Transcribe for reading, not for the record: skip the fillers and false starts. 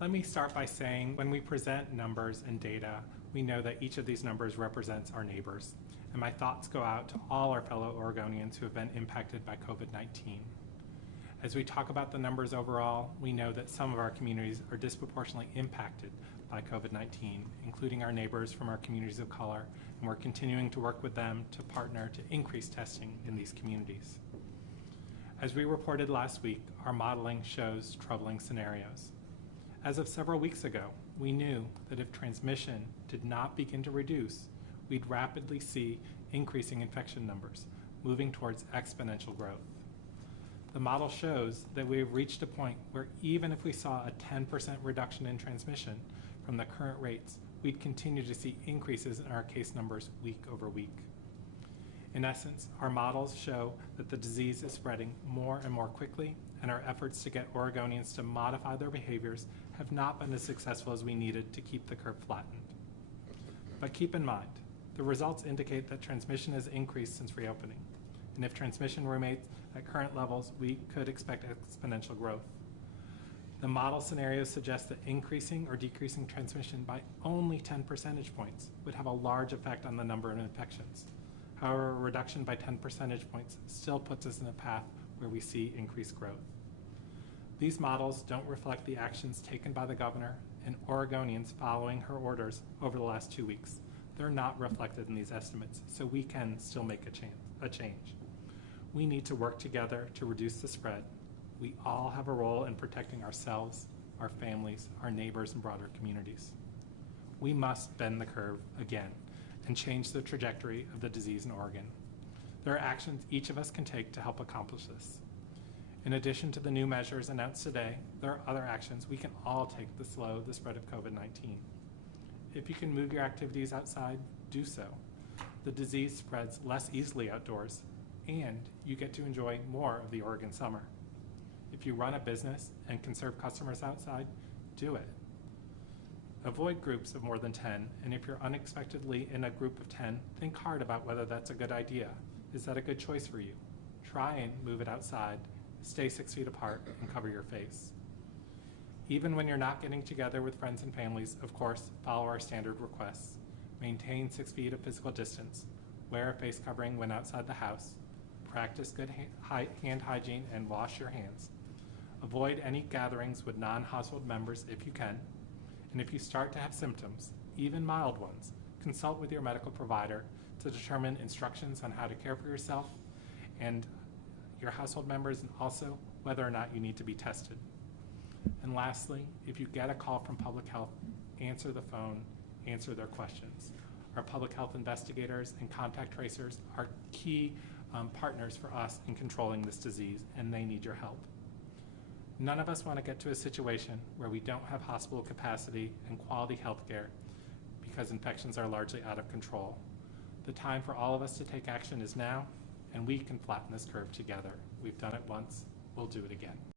Let me start by saying when we present numbers and data, we know that each of these numbers represents our neighbors. And my thoughts go out to all our fellow Oregonians who have been impacted by COVID-19. As we talk about the numbers overall, we know that some of our communities are disproportionately impacted by COVID-19, including our neighbors from our communities of color, and we're continuing to work with them to partner to increase testing in these communities. As we reported last week, our modeling shows troubling scenarios. As of several weeks ago, we knew that if transmission did not begin to reduce, we'd rapidly see increasing infection numbers, moving towards exponential growth. The model shows that we have reached a point where even if we saw a 10% reduction in transmission from the current rates, we'd continue to see increases in our case numbers week over week. In essence, our models show that the disease is spreading more and more quickly, and our efforts to get Oregonians to modify their behaviors have not been as successful as we needed to keep the curve flattened. But keep in mind, the results indicate that transmission has increased since reopening. And if transmission remains at current levels, we could expect exponential growth. The model scenarios suggest that increasing or decreasing transmission by only 10 percentage points would have a large effect on the number of infections. However, a reduction by 10 percentage points still puts us in a path where we see increased growth. These models don't reflect the actions taken by the governor and Oregonians following her orders over the last 2 weeks. They're not reflected in these estimates, so we can still make a change. We need to work together to reduce the spread. We all have a role in protecting ourselves, our families, our neighbors, and broader communities. We must bend the curve again and change the trajectory of the disease in Oregon. There are actions each of us can take to help accomplish this. In addition to the new measures announced today, there are other actions we can all take to slow the spread of COVID-19. If you can move your activities outside, do so. The disease spreads less easily outdoors, and you get to enjoy more of the Oregon summer. If you run a business and can serve customers outside, do it. Avoid groups of more than 10, and if you're unexpectedly in a group of 10, think hard about whether that's a good idea. Is that a good choice for you? Try and move it outside, stay 6 feet apart, and cover your face. Even when you're not getting together with friends and families, of course, follow our standard requests. Maintain 6 feet of physical distance, wear a face covering when outside the house, practice good hand hygiene, and wash your hands. Avoid any gatherings with non-household members if you can. And if you start to have symptoms, even mild ones, consult with your medical provider to determine instructions on how to care for yourself and your household members, and also whether or not you need to be tested. And lastly, if you get a call from public health, answer the phone, answer their questions. Our public health investigators and contact tracers are key partners for us in controlling this disease, and they need your help. None of us want to get to a situation where we don't have hospital capacity and quality health care because infections are largely out of control. The time for all of us to take action is now, and we can flatten this curve together. We've done it once, we'll do it again.